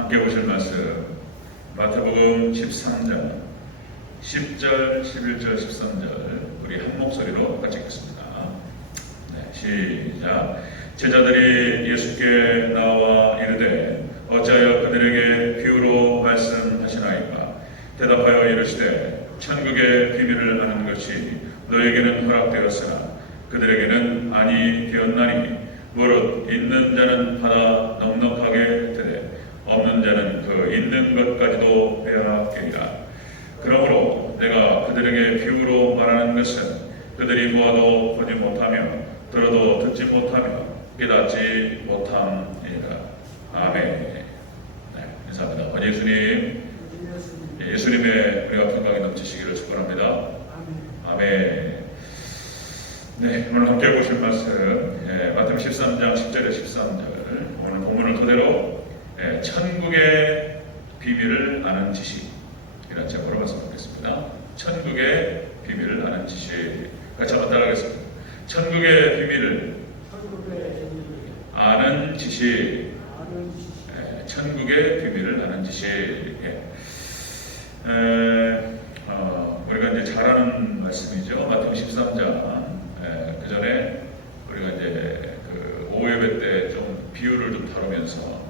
함께 보실 말씀 마태복음 13장 10절, 11절, 13절 우리 한 목소리로 같이 읽겠습니다. 네, 시작. 제자들이 예수께 나와 이르되 어찌하여 그들에게 비유로 말씀하시나이까? 대답하여 이르시되 천국의 비밀을 아는 것이 너에게는 허락되었으나 그들에게는 아니 되었나니 무릇 있는 자는 받아 넉넉하게 되되 없는 자는 그 있는 것까지도 빼앗기리라. 그러므로 내가 그들에게 비유로 말하는 것은 그들이 보아도 보지 못하며 들어도 듣지 못하며 깨닫지 못함이니라. 아멘. 네, 감사합니다. 원 예수님, 예수님의 우리가 평강이 넘치시기를 축원합니다. 아멘. 네, 오늘 함께 보실 말씀 마태복음 13장 10절에 13절 오늘 본문을 토대로 천국의 비밀을 아는 지식이라는 제목으로 말씀드리겠습니다. 천국의 비밀을 아는 지식. 같이 한번 따라하겠습니다. 천국의 비밀을 아는 지식. 천국의 비밀을 아는 지식. 우리가 이제 잘 아는 말씀이죠. 마태복음 13장. 그 전에 우리가 이제 그 오예배 때 좀 비유를 좀 다루면서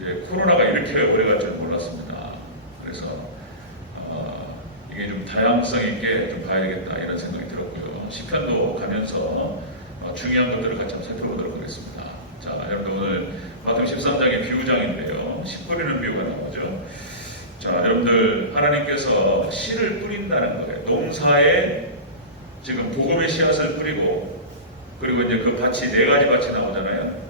이제 코로나가 이렇게 오래 갈 줄 몰랐습니다. 그래서 이게 좀 다양성 있게 좀 봐야 되겠다 이런 생각이 들었고요. 시편도 가면서 중요한 것들을 같이 한번 살펴보도록 하겠습니다. 자, 여러분 오늘 마태복음 13장의 비유장인데요. 씨 뿌리는 비유가 나오죠. 자, 여러분들 하나님께서 씨를 뿌린다는 거예요. 농사에 지금 복음의 씨앗을 뿌리고 그리고 이제 그 밭이 네 가지 밭이 나오잖아요.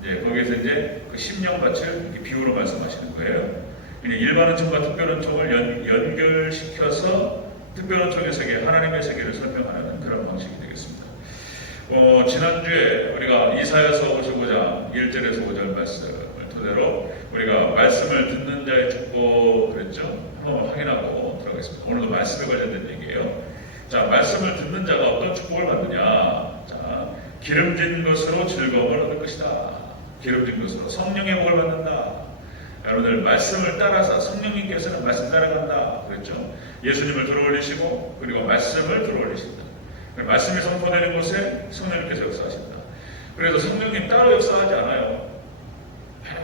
이제 거기에서 이제 그 심령밭을 이렇게 비유로 말씀하시는 거예요. 일반 은총과 특별 은총을 연결시켜서 특별 은총의 세계, 하나님의 세계를 설명하는 그런 방식이 되겠습니다. 지난주에 우리가 이사야서 55장 1절에서 5절 말씀을 토대로 우리가 말씀을 듣는 자의 축복 그랬죠. 한번 확인하고 들어가겠습니다. 오늘도 말씀에 관련된 얘기예요. 자, 말씀을 듣는 자가 어떤 축복을 받느냐? 자, 기름진 것으로 즐거움을 얻을 것이다. 기름진 것으로 성령의 복을 받는다. 여러분들 말씀을 따라서 성령님께서는 말씀 따라간다. 그랬죠? 예수님을 들어올리시고 그리고 말씀을 들어올리신다. 말씀이 선포되는 곳에 성령님께서 역사하신다. 그래서 성령님 따로 역사하지 않아요.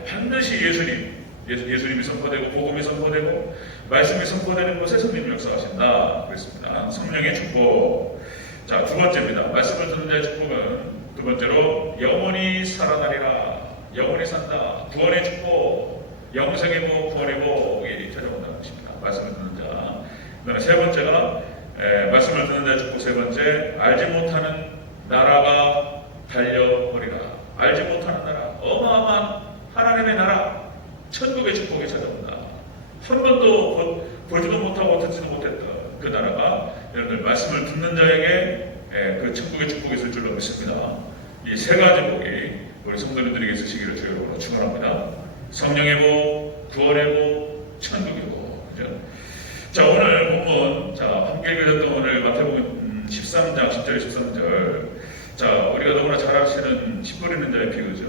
반드시 예수님이 선포되고 복음이 선포되고 말씀이 선포되는 곳에 성령이 역사하신다. 그렇습니다. 성령의 축복. 자, 두 번째입니다. 말씀을 듣는 자의 축복은 두 번째로 영원히 살아나리라. 영원히 산다. 구원의 축복, 영생의 복, 구원의 복이 찾아온다는 것입니다. 말씀을 듣는 자. 그다음에 세 번째가 말씀을 듣는 자의 축복. 세 번째, 알지 못하는 나라가 달려오리라. 알지 못하는 나라, 어마어마한 하나님의 나라, 천국의 축복이 찾아온다. 한 번도 보지도 못하고 듣지도 못했던 그 나라가 여러분들 말씀을 듣는 자에게 그 천국의 축복이 있을 줄로 믿습니다. 이 세 가지 복이 우리 성도님들에게 있으시기를 주여로 축원합니다. 성령의 복, 구원의 복, 천국의 복. 그죠? 자, 오늘 본문, 자, 함께 읽으셨던 오늘 마태복음 13장 10절 13절. 자, 우리가 너무나 잘 아시는 씨 뿌리는 자의 비유죠.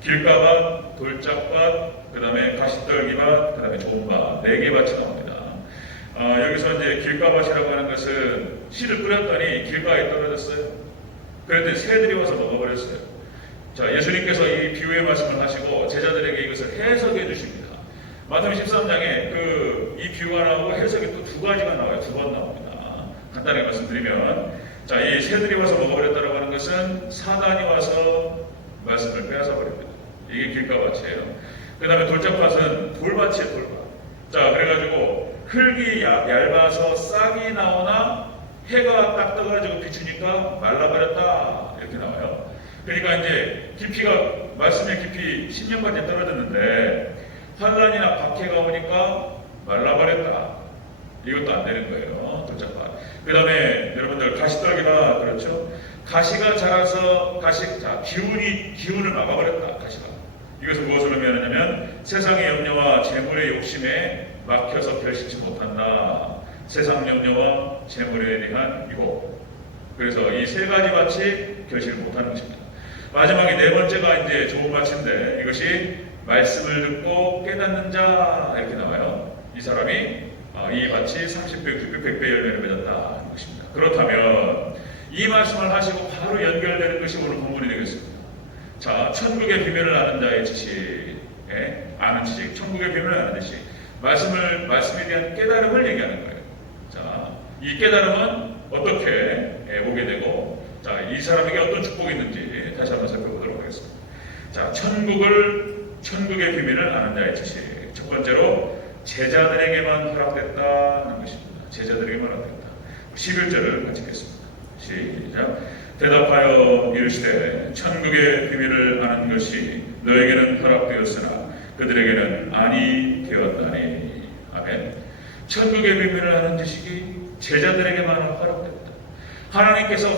길가밭, 돌짝밭, 그 다음에 가시떨기밭, 그 다음에 좋은 밭, 네 개 밭이 나옵니다. 여기서 이제 길가밭이라고 하는 것은 씨를 뿌렸더니 길가에 떨어졌어요. 그랬더니 새들이 와서 먹어버렸어요. 자, 예수님께서 이 비유의 말씀을 하시고 제자들에게 이것을 해석해 주십니다. 마태복음 13장에 이 비유가 나오고 해석이 또 두 가지가 나와요. 두 번 나옵니다. 간단하게 말씀드리면, 자, 이 새들이 와서 먹어버렸다고 하는 것은 사단이 와서 말씀을 빼앗아 버립니다. 이게 길가밭이에요. 그 다음에 돌짝밭은 돌밭이에요. 돌밭. 자, 그래가지고 흙이 얇아서 싹이 나오나 해가 딱 떠가지고 비추니까 말라버렸다 이렇게 나와요. 그러니까 이제 깊이가 말씀의 깊이 10년까지 떨어졌는데 환란이나 박해가 오니까 말라버렸다. 이것도 안 되는 거예요. 돌짝밭. 그 다음에 여러분들 가시떨기가 그렇죠. 가시가 자라서 기운을 막아버렸다. 가시가. 이것은 무엇을 의미하느냐면 세상의 염려와 재물의 욕심에 막혀서 결실치 못한다. 세상 염려와 재물에 대한 유혹. 그래서 이 세 가지 밭이 결실을 못하는 것입니다. 마지막에 네 번째가 이제 좋은 마치인데 이것이 말씀을 듣고 깨닫는 자 이렇게 나와요. 이 사람이 이 밭이 30배, 60배, 100배 열매를 맺었다 것입니다. 그렇다면 이 말씀을 하시고 바로 연결되는 것이 오늘 본문이 되겠습니다. 자, 천국의 비밀을 아는 자의 지식, 아는 지식, 천국의 비밀을 아는 지식, 말씀에 대한 깨달음을 얘기하는 거예요. 자, 이 깨달음은 어떻게 오게 되고, 자, 이 사람에게 어떤 축복이 있는지 다시 한번 살펴보도록 하겠습니다. 자, 천국의 비밀을 아는 자의 지식. 첫 번째로 제자들에게만 허락됐다는 것입니다. 제자들에게만 허락됐다. 11절을 같이 읽겠습니다. 시작. 대답하여 이르시되 천국의 비밀을 아는 것이 너에게는 허락되었으나 그들에게는 아니 되었다니. 아멘. 천국의 비밀을 아는 지식이 제자들에게만 허락됐다. 하나님께서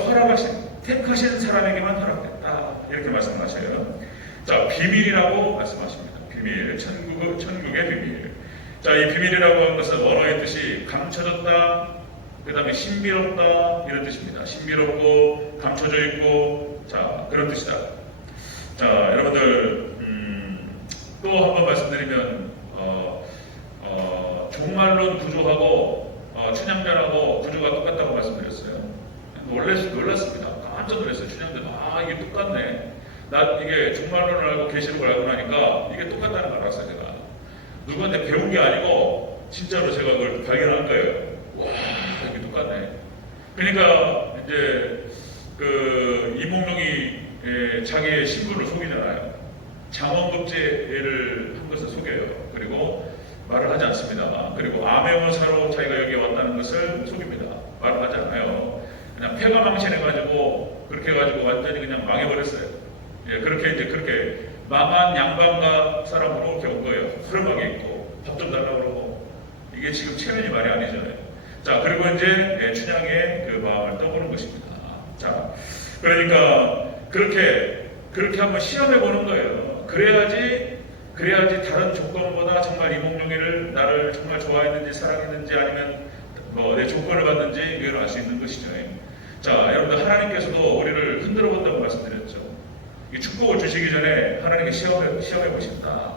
택하신 사람에게만 허락됐다. 이렇게 말씀하셔요. 자, 비밀이라고 말씀하십니다. 비밀, 천국의 비밀. 자, 이 비밀이라고 하는 것은 언어의 뜻이 감춰졌다, 그 다음에 신비롭다 이런 뜻입니다. 신비롭고 감춰져 있고, 자, 그런 뜻이다. 자, 여러분들 또 한 번 말씀드리면 종말론 구조하고 춘향전하고 구조가 똑같다고 말씀드렸어요. 놀랐습니다. 깜짝 놀랐어요. 춘향전 이게 똑같네. 나 이게 종말론을 알고 계시록을 알고 나니까 이게 똑같다는 걸 알았어요. 제가 누구한테 배운 게 아니고 진짜로 제가 그걸 발견한 거예요. 와, 이게 똑같네. 그러니까 이제 그 이몽룡이 자기의 신분을 속이잖아요. 장원급제를 한 것을 속여요. 그리고 말을 하지 않습니다. 그리고 암행어사로 자기가 여기 왔다는 것을 속입니다. 말을 하지 않아요. 그냥 패가망신해가지고 그렇게 해가지고 완전히 그냥 망해버렸어요. 예, 그렇게 망한 양반가 사람으로 이렇게 온 거예요. 흐름하게 있고 밥 좀 달라고 그러고 이게 지금 체면이 말이 아니잖아요. 자, 그리고 이제 춘향의 그 마음을 떠보는 것입니다. 자, 그러니까 그렇게 한번 시험해 보는 거예요. 그래야지 다른 조건보다 정말 이몽룡이를 나를 정말 좋아했는지 사랑했는지 아니면 뭐 내 조건을 받는지 이걸 알 수 있는 것이죠. 자, 여러분들 하나님께서도 우리를 흔들어 본다고 말씀드렸죠. 이 축복을 주시기 전에 하나님께 시험해 보신다.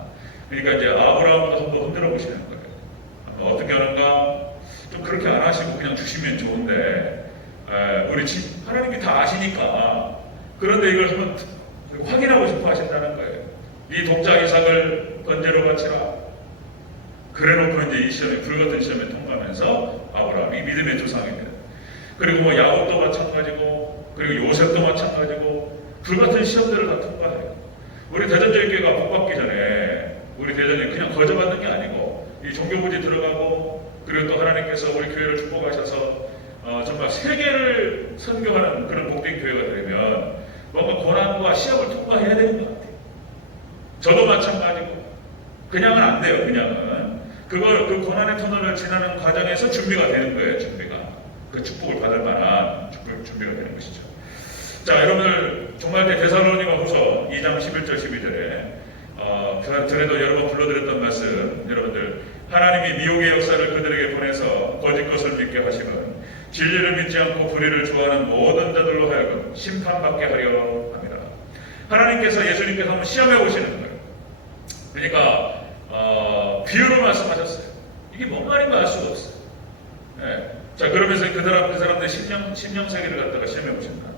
그러니까 이제 아브라함도 한번 흔들어 보시는 거예요. 어떻게 하는가? 좀 그렇게 안 하시고 그냥 주시면 좋은데 하나님이 다 아시니까 그런데 이걸 한번 확인하고 싶어 하신다는 거예요. 네 독자 이삭을 번제로 바치라. 그래놓고 이제 이 시험에 불같은 시험에 통과하면서 아브라함이 믿음의 조상입니다. 그리고 뭐 야곱도 마찬가지고 그리고 요셉도 마찬가지고 불같은 시험들을 다 통과해요. 우리 대전제일교회가 복받기 전에 우리 대전이 그냥 거저받는 게 아니고 이 종교부지 들어가고 그리고 또 하나님께서 우리 교회를 축복하셔서 정말 세계를 선교하는 그런 복된 교회가 되면 뭔가 고난과 시험을 통과해야 되는 것 같아요. 저도 마찬가지고 그냥은 안 돼요. 그냥은 그 고난의 터널을 지나는 과정에서 준비가 되는 거예요. 그 축복을 받을 만한 준비가 되는 것이죠. 자, 여러분들 정말 데살로니가 후서 2장 11절 12절에 전에도 여러 번 불러드렸던 말씀, 여러분들 하나님이 미혹의 역사를 그들에게 보내서 거짓 것을 믿게 하시면 진리를 믿지 않고 불의를 좋아하는 모든 자들로 하여금 심판받게 하려 합니다. 하나님께서 예수님께서 한번 시험해 보시는 거예요. 그러니까 비유로 말씀하셨어요. 이게 뭔 말인가 알 수가 없어요. 네. 자, 그러면서 그 사람들의 심령 세계를 갖다가 시험해 보신다.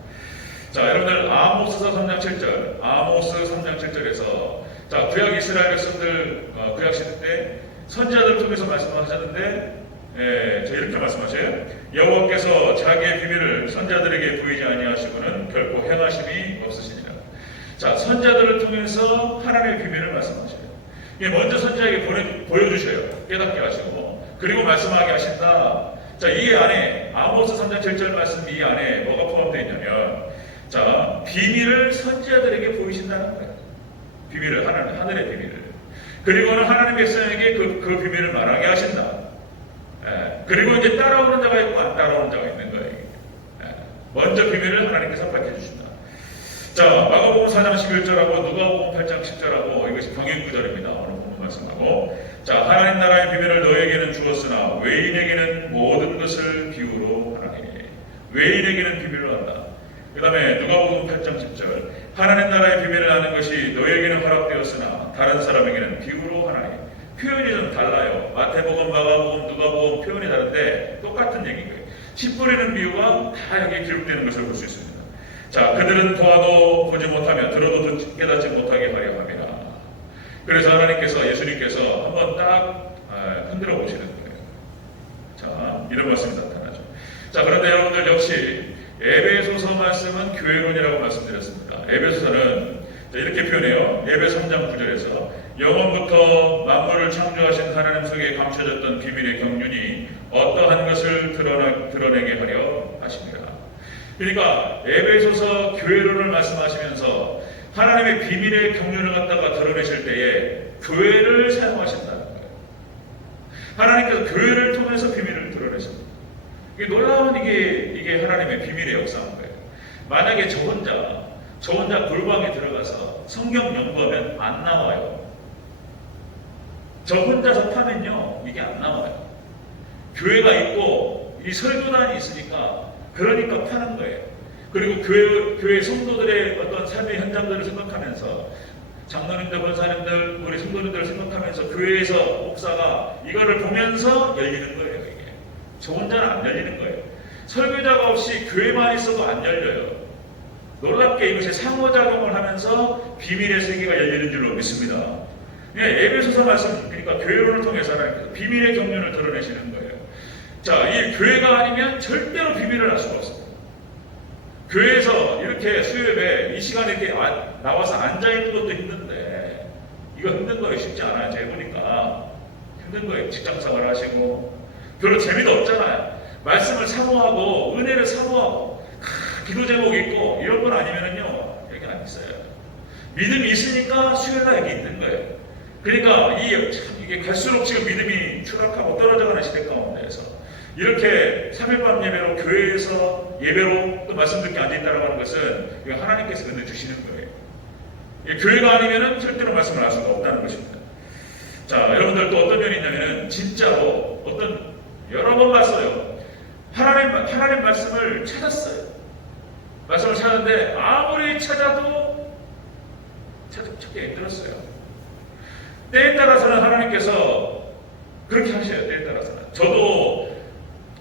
자, 여러분들 아모스서 3장 7절, 아모스 3장 7절에서 자, 구약 이스라엘 백성들 구약 시대 때 선지자들을 통해서 말씀하셨는데, 자, 이렇게 말씀하셔요. 여호와께서 자기의 비밀을 선지자들에게 보이지 아니하시고는 결코 행하심이 없으시니라. 자, 선지자들을 통해서 하나님의 비밀을 말씀하셔요. 먼저 선지자에게 보여주셔요. 깨닫게 하시고 그리고 말씀하게 하신다. 자, 이 안에 아모스 3장 7절 말씀 이 안에 뭐가 포함되어 있냐면, 자, 비밀을 선지자들에게 보이신다는 거예요. 비밀을, 하늘의 비밀을. 그리고는 하나님 백성에게 그 비밀을 말하게 하신다. 그리고 이제 따라오는 자가 있고 안 따라오는 자가 있는 거예요. 먼저 비밀을 하나님께서 밝혀주신다. 자, 마가복음 4장 11절하고 누가복음 8장 10절하고 이것이 병행구절입니다. 오늘 보는 말씀하고, 자, 하나님 나라의 비밀을 너에게는 주었으나 외인에게는 모든 것을 비유로 하나니. 외인에게는 비밀로 한다. 그 다음에 누가복음 8장 10절 하나님 나라의 비밀을 아는 것이 너에게는 허락되었으나 다른 사람에게는 비유로 하나니. 표현이 좀 달라요. 마태복음, 마가복음, 누가복음 표현이 다른데 똑같은 얘기인 거예요. 씨 뿌리는 비유가 다 여기에 기록되는 것을 볼 수 있습니다. 자, 그들은 보아도 보지 못하며 들어도 깨닫지 못하게 하려 함이라. 그래서 하나님께서, 예수님께서 한번 딱 흔들어 보시는 거예요. 자, 이런 말씀이 나타나죠. 자, 그런데 여러분들 역시 에베소서 말씀은 교회론이라고 말씀드렸습니다. 에베소서는 이렇게 표현해요. 에베소 3장 9절에서 영원부터 만물을 창조하신 하나님 속에 감춰졌던 비밀의 경륜이 어떠한 것을 드러내게 하려 하십니다. 그러니까 에베소서 교회론을 말씀하시면서 하나님의 비밀의 경륜을 갖다가 드러내실 때에 교회를 사용하신다는 거예요. 하나님께서 교회를 통해서 비밀을 드러내십니다. 이게 놀라운 이게 하나님의 비밀의 역사인 거예요. 만약에 저 혼자 골방에 들어가서 성경 연구하면 안 나와요. 저 혼자서 파면요, 이게 안 나와요. 교회가 있고 이 설교단이 있으니까 그러니까 파는 거예요. 그리고 교회 성도들의 어떤 삶의 현장들을 생각하면서 장로님들, 권사님들, 우리 성도님들을 생각하면서 교회에서 목사가 이거를 보면서 열리는 거예요. 이게 저 혼자는 안 열리는 거예요. 설교자가 없이 교회만 있어도 안 열려요. 놀랍게 이것이 상호작용을 하면서 비밀의 세계가 열리는 줄로 믿습니다. 에베소서 말씀, 그러니까 교회론을 통해서 하나님께서 비밀의 경륜을 드러내시는 거예요. 자, 이 교회가 아니면 절대로 비밀을 알 수가 없습니다. 교회에서 이렇게 수요예배 이 시간에 이렇게 나와서 앉아있는 것도 힘든데, 이거 힘든 거예요. 쉽지 않아요. 제가 해보니까 힘든 거예요. 직장생활 하시고 별로 재미도 없잖아요. 말씀을 사모하고 은혜를 사모하고 기도 제목 있고 이런 건 아니면은요, 여기 안 있어요. 믿음이 있으니까 수요일날 여기 있는 거예요. 그러니까 이게 갈수록 지금 믿음이 추락하고 떨어져가는 시대 가운데에서 이렇게 3일밤 예배로 교회에서 예배로 또 말씀 듣게 앉아있다고 하는 것은 하나님께서 은혜 주시는 거예요. 교회가 아니면은 절대로 말씀을 알 수가 없다는 것입니다. 자, 여러분들 또 어떤 면이 있냐면은 진짜로 여러 번 봤어요. 하나님 말씀을 찾았어요. 말씀을 찾았는데 아무리 찾아도 찾기 힘들었어요. 때에 따라서는 하나님께서 그렇게 하셔요. 때에 따라서는. 저도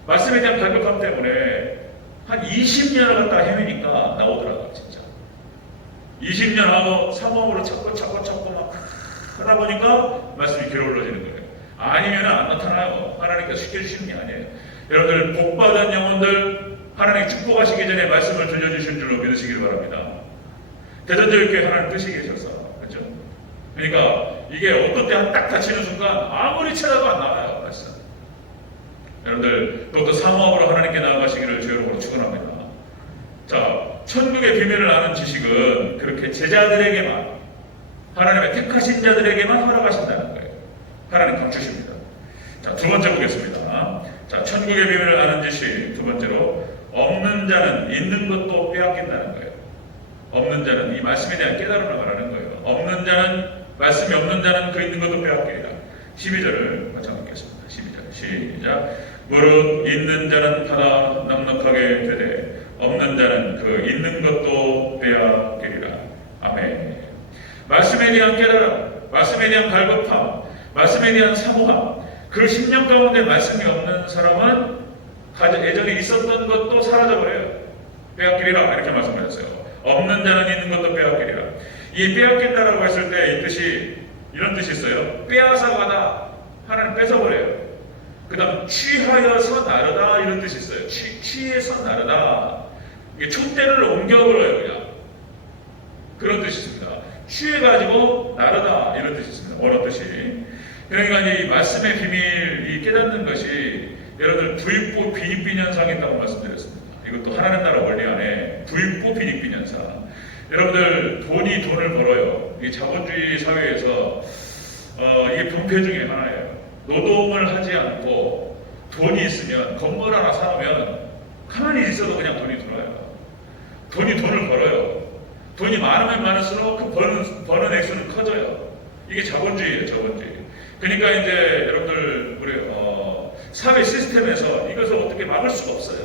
말씀에 대한 갈급함 때문에 한 20년을 갖다 헤매니까 나오더라고요. 진짜 20년 하고 사모함으로 찾고 막 하다 보니까 말씀이 기울어지는 거예요. 아니면 안 나타나요. 하나님께서 쉽게 주시는 게 아니에요. 여러분들 복받은 영혼들 하나님 축복하시기 전에 말씀을 들려주신 줄로 믿으시길 바랍니다. 대전제일교회 하나님 뜻이 계셔서, 그렇죠? 그러니까 이게 어떤 때 딱 닫히는 순간 아무리 찾아도 안 나와요. 말씀. 여러분들 또 사모함으로 하나님께 나아가시기를 주여로 축원합니다. 자, 천국의 비밀을 아는 지식은 그렇게 제자들에게만, 하나님의 택하신 자들에게만 허락하신다는 거예요. 하나님 감추십니다. 자, 두 번째 보겠습니다. 자, 천국의 비밀을 아는 지식, 두 번째로 없는 자는 있는 것도 빼앗긴다는 거예요. 없는 자는 이 말씀에 대한 깨달음을 말하는 거예요. 없는 자는, 말씀이 없는 자는 그 있는 것도 빼앗기리라. 12절을 같이 읽겠습니다. 12절 시작. 무릇 있는 자는 받아 넉넉하게 되되 없는 자는 그 있는 것도 빼앗기리라. 아멘. 말씀에 대한 깨달음, 말씀에 대한 갈급함, 말씀에 대한 사모함, 그 심령 가운데 말씀이 없는 사람은 예전에 있었던 것도 사라져버려요. 빼앗기리라 이렇게 말씀하셨어요. 없는 자는 있는 것도 빼앗기리라. 이 빼앗긴다라고 했을 때 이 뜻이 이런 뜻이 있어요. 빼앗아가다, 하나님 뺏어버려요. 그 다음 취하여서 나르다 이런 뜻이 있어요. 취해서 나르다. 이게 촛대를 옮겨버려요. 그냥 그런 뜻이 있습니다. 취해가지고 나르다 이런 뜻이 있습니다. 어느 뜻이. 그러니까 이 말씀의 비밀, 이 깨닫는 것이 여러분들 부익부 빈익빈 현상이 있다고 말씀드렸습니다. 이것도 하나님 나라 원리 안에 부익부 빈익빈 현상. 여러분들 돈을 벌어요. 이 자본주의 사회에서 이게 병폐 중에 하나예요. 노동을 하지 않고 돈이 있으면 건물 하나 사면 가만히 있어도 그냥 돈이 들어와요. 돈을 벌어요. 돈이 많으면 많을수록 그 버는 액수는 커져요. 이게 자본주의예요, 자본주의. 그러니까 이제 여러분들 우리 사회 시스템에서 이것을 어떻게 막을 수가 없어요.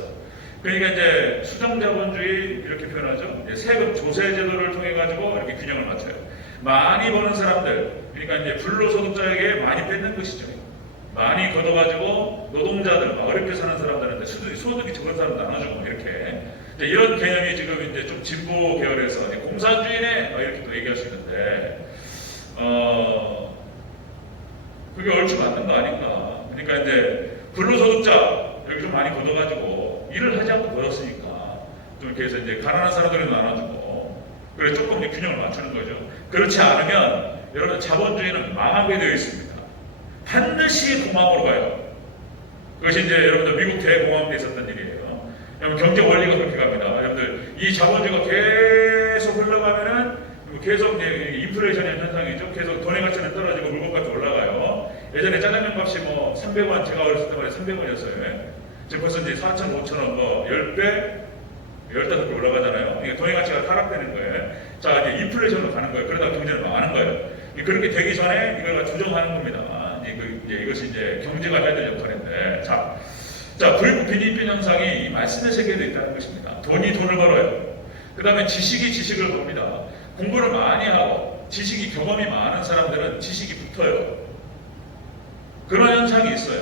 그러니까 이제 수정자본주의 이렇게 표현하죠. 세금 조세 제도를 통해 가지고 이렇게 균형을 맞춰요. 많이 버는 사람들, 그러니까 이제 불로소득자에게 많이 뺏는 것이죠. 많이 걷어가지고 노동자들, 어렵게 사는 사람들한테 소득이 적은 사람 나눠주고 이렇게 이런 개념이 지금 이제 좀 진보 계열에서 공산주의네 이렇게 또 얘기할 수 있는데 그게 얼추 맞는 거 아닌가? 그러니까 이제 불로소득자 이렇게 좀 많이 걷어가지고 일을 하지 않고 벌었으니까 좀 이렇게 해서 이제 가난한 사람들은 나눠주고 그래 조금 이제 균형을 맞추는 거죠. 그렇지 않으면 여러분 자본주의는 망하게 되어 있습니다. 반드시 공황으로 가요. 그것이 이제 여러분들 미국 대공황 때 있었던 일이에요. 여러분 경제 원리가 그렇게 갑니다. 여러분들 이 자본주의가 계속 흘러가면은 계속 이제 인플레이션의 현상이죠. 계속 돈의 가치는 떨어지고 물건값이 올라가요. 예전에 짜장면 값이 뭐 300원, 제가 어렸을 때 말에 300원이었어요. 지금 벌써 이제 4,000, 5,000원 뭐 10배, 15배 올라가잖아요. 이게 돈의 가치가 하락되는 거예요. 자, 이제 인플레이션으로 가는 거예요. 그러다 경제는 망하는 거예요. 그렇게 되기 전에 이걸 조정하는 겁니다. 이것이 이제 경제가 해야 될 역할인데, 자, 부익부 빈익빈 현상이 이 말씀의 세계에도 있다는 것입니다. 돈이 돈을 벌어요. 그 다음에 지식이 지식을 봅니다. 공부를 많이 하고 지식이 경험이 많은 사람들은 지식이 붙어요. 그런 현상이 있어요.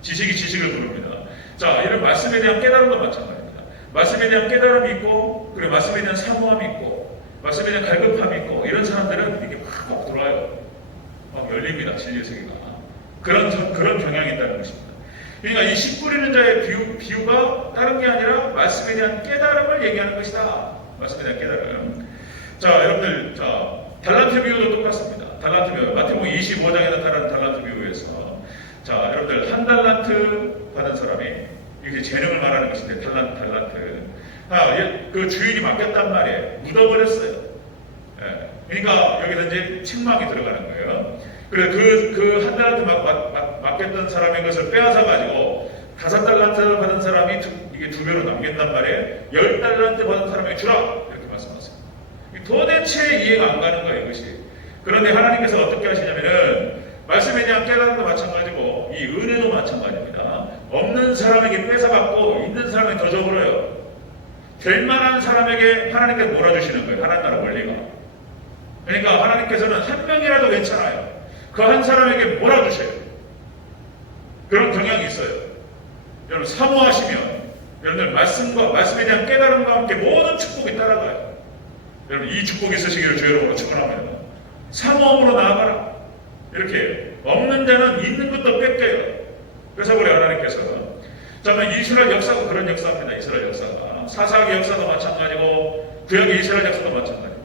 지식이 지식을 부릅니다. 자, 이런 말씀에 대한 깨달음도 마찬가지입니다. 말씀에 대한 깨달음이 있고, 그리고 말씀에 대한 사모함이 있고, 말씀에 대한 갈급함이 있고, 이런 사람들은 이렇게 막 들어와요. 막 열립니다. 진리의 세계가. 그런 경향이 있다는 것입니다. 그러니까 이 씨 뿌리는 자의 비유가 다른 게 아니라 말씀에 대한 깨달음을 얘기하는 것이다. 말씀에 대한 깨달음. 자, 여러분들, 달란트 비유도 똑같습니다. 달란트 비유. 마태복음 25장에 나타나는 달란트 비유에서, 자, 여러분들, 한 달란트 받은 사람이, 이게 재능을 말하는 것인데, 달란트. 그 주인이 맡겼단 말이에요. 묻어버렸어요. 예. 그러니까 여기서 이제 책망이 들어가는 거예요. 그래, 그 한 달란트 맡겼던 사람의 것을 빼앗아가지고, 5달란트 받은 사람이 이게 2배로 남긴단 말이에요. 10달란트 받은 사람에게 주라! 이렇게 말씀하세요. 도대체 이해가 안 가는 거예요, 이것이. 그런데 하나님께서 어떻게 하시냐면은, 말씀에 대한 깨달음도 마찬가지고, 이 은혜도 마찬가지입니다. 없는 사람에게 뺏어받고, 있는 사람에게 더 줘버려요. 될 만한 사람에게 하나님께서 몰아주시는 거예요, 하나님 나라 원리가. 그러니까 하나님께서는 한 명이라도 괜찮아요. 그 한 사람에게 몰아주세요. 그런 경향이 있어요. 여러분, 사모하시면, 여러분들 말씀에 대한 깨달음과 함께 모든 축복이 따라가요. 여러분, 이 축복이 있으시기를 주 여러분으로 축원합니다. 사모함으로 나아가라. 이렇게 없는 자는 있는 것도 뺏겨요. 그래서 우리 하나님께서, 자, 이스라엘 역사가 그런 역사입니다. 이스라엘 역사가 사사기 역사도 마찬가지고 구약의 이스라엘 역사도 마찬가지입니다.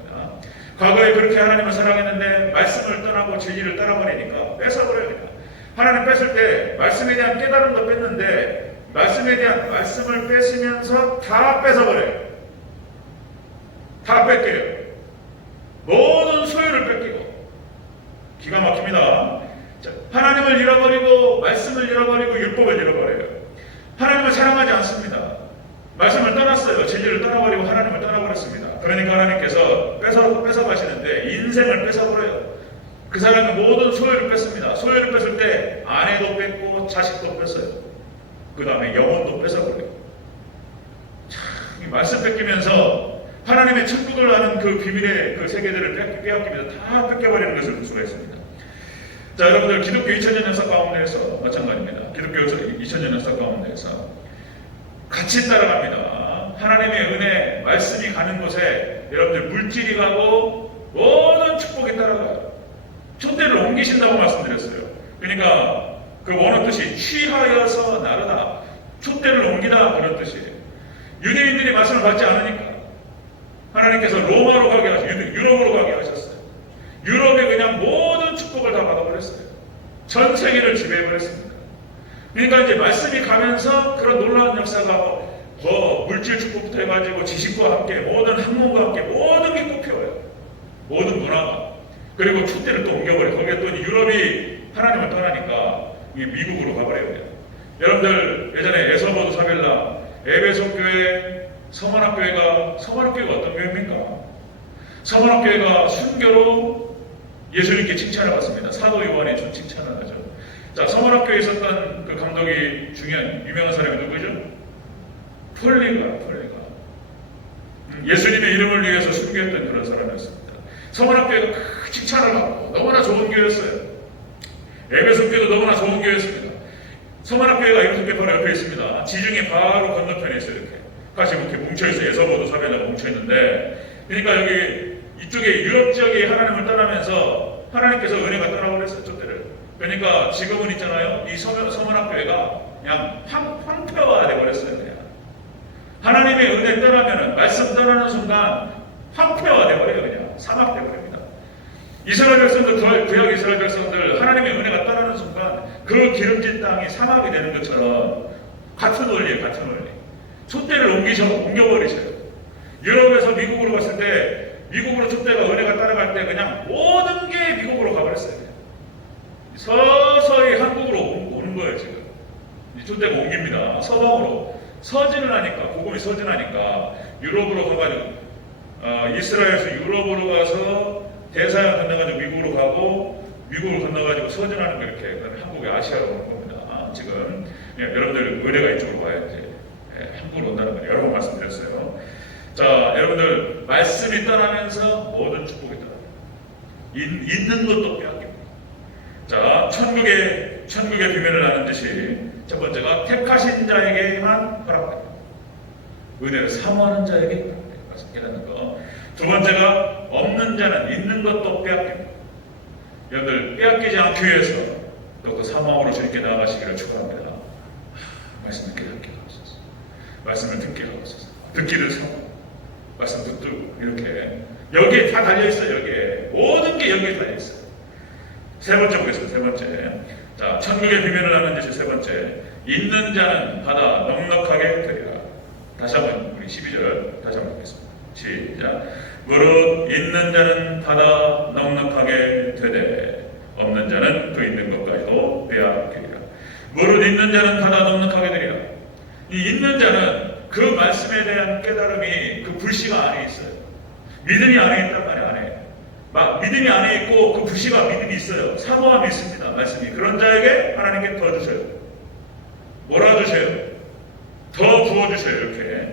과거에 그렇게 하나님을 사랑했는데 말씀을 떠나고 진리를 따라버리니까 뺏어버려요. 하나님 뺏을 때 말씀에 대한 깨달음도 뺐는데 말씀을 뺏으면서 다 뺏어버려요. 다 뺏겨요. 모든 소유를 뺏기고. 기가 막힙니다. 자, 하나님을 잃어버리고 말씀을 잃어버리고 율법을 잃어버려요. 하나님을 사랑하지 않습니다. 말씀을 떠났어요. 진리를 떠나버리고 하나님을 떠나버렸습니다. 그러니까 하나님께서 뺏어가시는데 인생을 뺏어버려요. 그 사람이 모든 소유를 뺏습니다. 소유를 뺏을 때 아내도 뺏고 자식도 뺏어요. 그 다음에 영혼도 뺏어버려요. 참, 이 말씀 뺏기면서 하나님의 천국을 아는 그 비밀의 그 세계들을 빼앗기면서 다 뺏겨버리는 것을 볼 수가 있습니다. 자, 여러분들 기독교 2000년 역사 가운데에서 마찬가지입니다. 기독교 2000년 역사 가운데에서 같이 따라갑니다. 하나님의 은혜, 말씀이 가는 곳에 여러분들 물질이 가고 모든 축복이 따라가요. 촛대를 옮기신다고 말씀드렸어요. 그러니까 그 원어 뜻이 취하여서 나르다. 촛대를 옮기다 그런 뜻이에요. 유대인들이 말씀을 받지 않으니까 하나님께서 로마로 가게 하셨어요. 유럽으로 가게 하셨어요. 유럽에 그냥 모든 축복을 다 받아버렸어요. 전 세계를 지배해버렸습니다. 그러니까 이제 말씀이 가면서 그런 놀라운 역사가 물질 축복부터 해가지고 지식과 함께 모든 학문과 함께 모든 게 꽃피워요. 모든 문화가. 그리고 촛대를 또 옮겨버려요. 거기에 또 유럽이 하나님을 떠나니까 미국으로 가버려요. 여러분들 예전에 에서버드 사벨라 에베소 교회 서만학교회가 어떤 교회입니까? 서만학교회가 순교로 예수님께 칭찬을 받습니다. 사도 요한이 좀 칭찬을 하죠. 자, 서만학교에 있었던 그 감독이 유명한 사람이 누구죠? 폴리가 예수님의 이름을 위해서 순교했던 그런 사람이었습니다. 서문학교가 큰 칭찬을 받고 너무나 좋은 교회였어요. 에베소 교회도 너무나 좋은 교회였습니다. 서문학교가 에베소 교회 바로 옆에 있습니다. 지중해 바로 건너편에 있어요. 이렇게 같이 이렇게 뭉쳐있어요. 에서보도 사배가 뭉쳐있는데, 그러니까 여기 이쪽에 유럽 지역에 하나님을 떠나면서 하나님께서 은혜가 떠나버렸어요. 저때를. 그러니까 지금은 있잖아요. 이 서문학교회가 그냥 황폐화돼 버렸어요. 그냥 하나님의 은혜 떠나면은, 말씀 떠나는 순간 황폐화돼 버려요. 그냥 사막돼 버립니다. 이스라엘 백성들, 구약 이스라엘 백성들 하나님의 은혜가 떠나는 순간 그 기름진 땅이 사막이 되는 것처럼 같은 원리예요. 같은 원리. 촛대를 옮겨버리셔요. 유럽에서 미국으로 갔을 때, 미국으로 촛대가 은혜가 따라갈 때 그냥 모든 게 미국으로 가버렸어요. 그냥. 서서히 한국으로 오는 거예요. 지금 이 촛대가 옮깁니다. 서방으로 서진을 하니까, 복음이 서진하니까 유럽으로 가가지고, 이스라엘에서 유럽으로 가서 대서양 건너가지고 미국으로 가고, 미국을 건너가지고 서진하는 거, 이렇게 한국의 아시아로 오는 겁니다. 지금 여러분들 은혜가 이쪽으로 와야 이제 한국으로 온다는 걸 여러 번 말씀드렸어요. 자, 여러분들 말씀이 떠나면서 모든 축복이 떠납니다. 있는 것도 빼앗깁니다. 자, 천국의 비밀을 아는 듯이 첫 번째가 택하신 자에게만 허락됩니다. 은혜를 사모하는 자에게 말씀 깨닫는 거. 두 번째가 없는 자는 있는 것도 빼앗깁니다. 여러분들 빼앗기지 않기 위해서 또 그 사모함으로 주님께 나아가시기를 축원합니다. 말씀을 깨닫게 하옵소서. 말씀을 듣게 하옵소서. 듣기를 사모. 말씀 듣고 이렇게 여기에 다 달려있어요. 여기에 모든 게 여기에 달려있어요. 세 번째 보겠습니다. 세 번째. 자, 천국의 비밀을 아는 듯이 세 번째. 있는 자는 받아 넉넉하게 되리라. 다시 한번 우리 12절 다시 한번 보겠습니다. 시작. 무릇 있는 자는 받아 넉넉하게 되되 없는 자는 그 있는 것까지도 빼앗기리라. 무릇 있는 자는 받아 넉넉하게 되리라. 이 있는 자는 그 말씀에 대한 깨달음이 그 불씨가 안에 있어요. 믿음이 안에 있단 말이에요. 안에. 믿음이 안에 있고 그 불씨가 믿음이 있어요. 사모함이 있습니다. 말씀이. 그런 자에게 하나님께 더 주셔요. 뭐라 주셔요? 더 부어주셔요. 이렇게.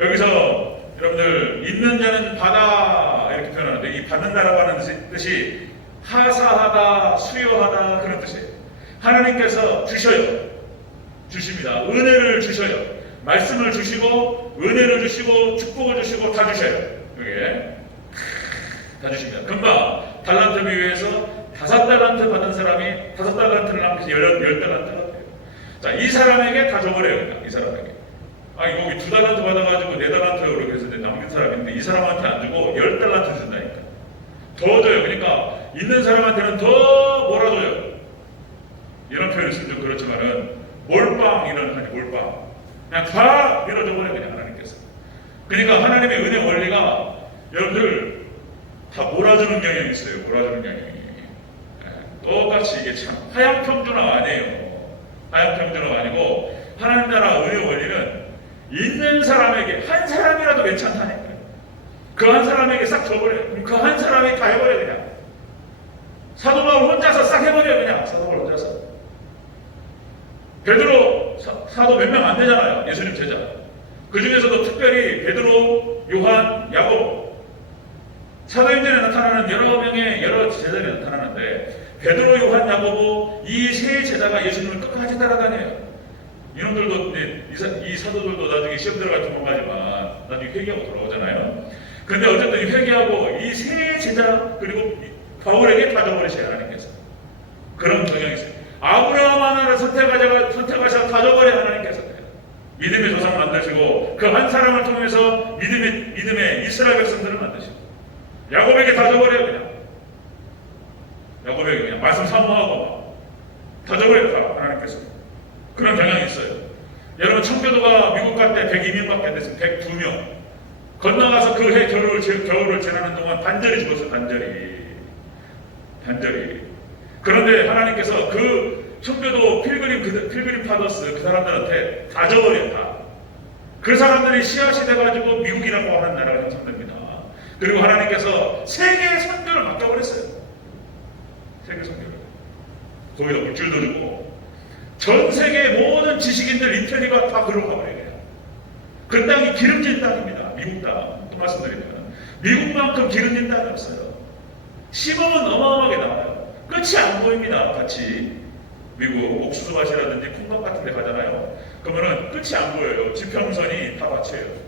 여기서 여러분들 있는 자는 받아 이렇게 표현하는데, 이 받는다라고 하는 뜻이 하사하다, 수여하다 그런 뜻이에요. 하나님께서 주셔요. 주십니다. 은혜를 주셔요. 말씀을 주시고 은혜를 주시고 축복을 주시고 다 주셔요. 이게 다 주십니다. 금방 달란트 비유에서 5달란트 받은 사람이 5달란트를 남겨서 10달란트가 돼요. 자, 이 사람에게 다 줘버려요. 그냥 이 사람에게. 여기 2달란트 받아가지고 4달란트로 이렇게 해서 남긴 사람이 있는데 이 사람한테 안 주고 10달란트 준다니까. 더 줘요. 그러니까 있는 사람한테는 더 몰아줘요. 이런 표현을 쓰면 좀 그렇지만은 몰빵 이런 하니 몰빵. 그냥 다 밀어줘 버려요. 그냥 하나님께서. 그러니까 하나님의 은혜 원리가 여러분들 다 몰아주는 경향이 있어요. 몰아주는 경향이. 똑같이 이게 참 하향평준화가 아니에요. 하향평준화가 아니고 하나님 나라 은혜 원리는 있는 사람에게 한 사람이라도 괜찮다니까요. 그 한 사람에게 싹 줘버려요. 그 한 사람이 다 해버려요. 그냥 사도 바울 혼자서 싹 해버려요. 그냥 사도 바울 혼자서. 베드로 사도 몇 명 안 되잖아요. 예수님 제자. 그 중에서도 특별히 베드로, 요한, 야고보 사도행전에 나타나는 여러 제자들이 나타나는데 베드로, 요한, 야고보 이 세 제자가 예수님을 끝까지 따라다녀요. 이놈들도 이 사도들도 나중에 시험 들어갈 줄 모르지만 나중에 회개하고 돌아오잖아요. 근데 어쨌든 회개하고 이 세 제자 그리고 바울에게 다 줘버리셔요. 하나님께서. 그런 경향이 있어요. 아브라함 하나를 선택하셔서 다 줘버려요. 하나님께서. 믿음의 조상 만드시고 그 한 사람을 통해서 믿음의 이스라엘 백성들을 만드시고 야곱에게 다 줘버려요. 그냥 야곱에게 그냥 말씀 사모하고 다 줘버려요. 다 하나님께서. 그런 경향이 있어요. 여러분 청교도가 미국 갈 때 102명밖에 안 됐어요. 102명. 건너가서 그 해 겨울을 지나는 동안 반절이 죽었어요. 반절이. 그런데 하나님께서 그 청교도 필그림 파더스 그 사람들한테 다 줘버려요. 다. 그 사람들이 씨앗이 돼가지고 미국이라고 하는 나라가 형성됩니다. 그리고 하나님께서 세계 선교를 맡겨버렸어요. 세계 선교를. 거기다 물질도 주고 전 세계 모든 지식인들 이태리가 다 그러고 가버려요. 그 땅이 기름진 땅입니다. 미국 땅. 또 말씀드리면 미국만큼 기름진 땅이 없어요. 심으면 어마어마하게 나와요. 끝이 안 보입니다. 같이 미국 옥수수밭이라든지 콩밭 같은 데 가잖아요. 그러면은 끝이 안 보여요. 지평선이 다 밭이에요.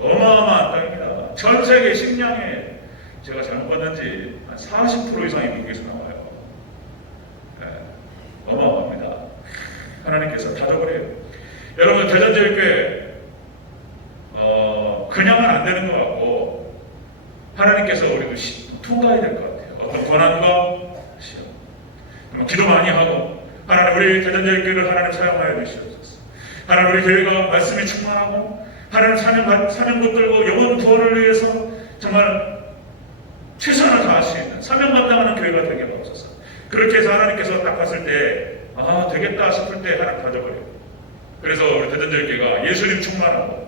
어마어마한 땅입니다. 전 세계 식량의 제가 잘못 봤는지 한 40% 이상이 미국에서 나와요. 네, 어마어마합니다. 하나님께서 다 줘버려요. 여러분 대전제일교회 그냥은 안 되는 것 같고 하나님께서 우리도 통과해야 될 것 같아요. 어떤 고난과 시험. 기도 많이 하고 하나님 우리 대전제일교회를 하나님 사용하여 주시옵소서. 하나님 우리 교회가 말씀이 충만하고 하나님 사명 붙들고 영혼 구원을 위해서 정말 최선을 다할 수 있는 사명 감당하는 교회가 되게 하옵소서. 그렇게 해서 하나님께서 딱 봤을 때 되겠다 싶을 때 하나님 가져버려요. 그래서 우리 대전제일교회가 예수님 충만하고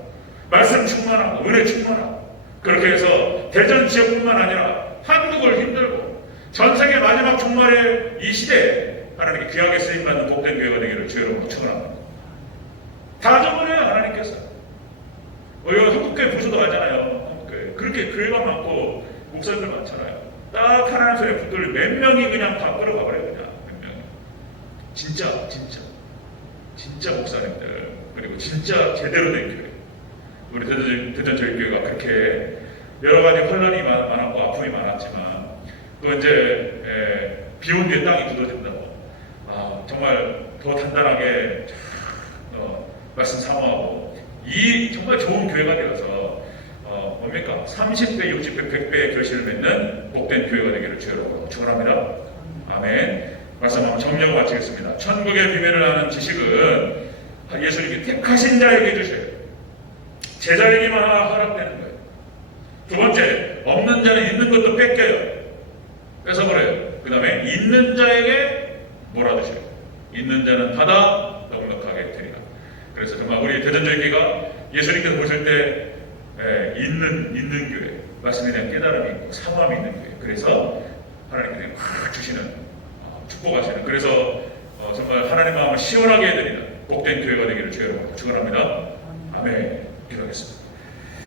말씀 충만하고 은혜 충만하고 그렇게 해서 대전 지역뿐만 아니라 한국을 힘들고 전 세계 마지막 종말의 이 시대에 하나님께 귀하게 쓰임받는 복된 교회가 되기를 주의 이름으로 축원합니다. 다 줘버려요 하나님께서. 여기 한국교회 부서도 알잖아요. 한국교회. 그렇게 교회가 많고 목사님들 많잖아요. 딱 하나님 손에 붙들을 몇 명이 그냥 다 끌어가 버려요. 그냥 몇 명이. 진짜 목사님들 그리고 진짜 제대로 된 교회. 우리 대전제일교회가 그렇게 여러 가지 혼란이 많았고 아픔이 많았지만 그 이제 비온 뒤에 땅이 굳어진다고 정말 더 단단하게 말씀 사모하고 이 정말 좋은 교회가 되어서 뭡니까? 30배, 60배, 100배의 결실을 맺는 복된 교회가 되기를 주여로 축원합니다. 아멘. 말씀 한번 정리하고 마치겠습니다. 천국의 비밀을 아는 지식은 예수님이 택하신 자에게 주셔요. 제자에게만 허락되는 거예요. 두 번째, 없는 자는 있는 것도 뺏겨요. 뺏어버려요. 그 다음에 있는 자에게 몰아주셔요. 있는 자는 받아 넉넉하게 드리라. 그래서 정말 우리 대전제일교회가 예수님께서 보실 때 있는 교회, 말씀에 대한 깨달음이 있고 사모함이 있는 교회. 그래서 하나님께서 확 주시는 축복하시는. 그래서 정말 하나님 마음을 시원하게 해드리는 복된 교회가 되기를 주여로 축원합니다. 아멘. 기도하겠습니다.